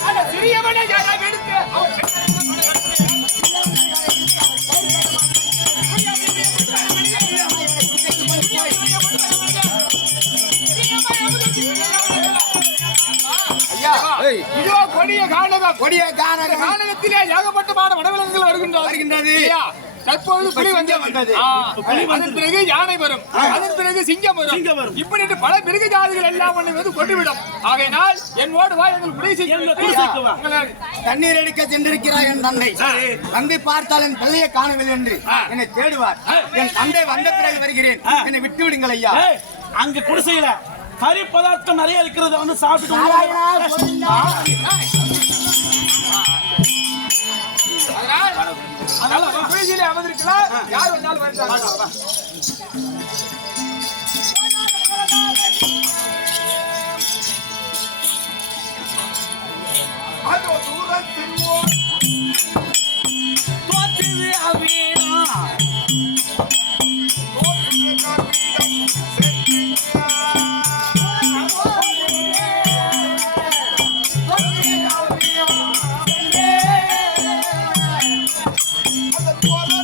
அந்த சிறியவனை யாராவது எடுத்து அவன் இதோ கொடிய கானகம். கொடிய ஏகப்பட்டமான வருகின்றது. வருகின்றது. தற்போது புலி வந்தது. அதன் பிறகு யானை வரும். அதன் பிறகு சிங்கம் வரும். இப்படி பல மிருக ஜாதிகள் எல்லாம் ஒண்ணு வந்து கொண்டுவிடும். ஆகையினால் என்னோடு வா எங்கள் வா. தண்ணீர் அடிக்க சென்றிருக்கிறார் என் தந்தை. வந்து பார்த்தால் என் பிள்ளையை காணவில்லை என்று என்னை தேடுவார். என் தந்தை வந்த பிறகு வருகிறேன். என்னை விட்டு விடுங்கள் ஐயா அங்க குடிசையில கறி பதார்த்தம் நிறைய இருக்கிறது. வந்து சாப்பிட்டு அமர்ந்திருக்கலாம் யார் வந்தாலும் ஓர் What?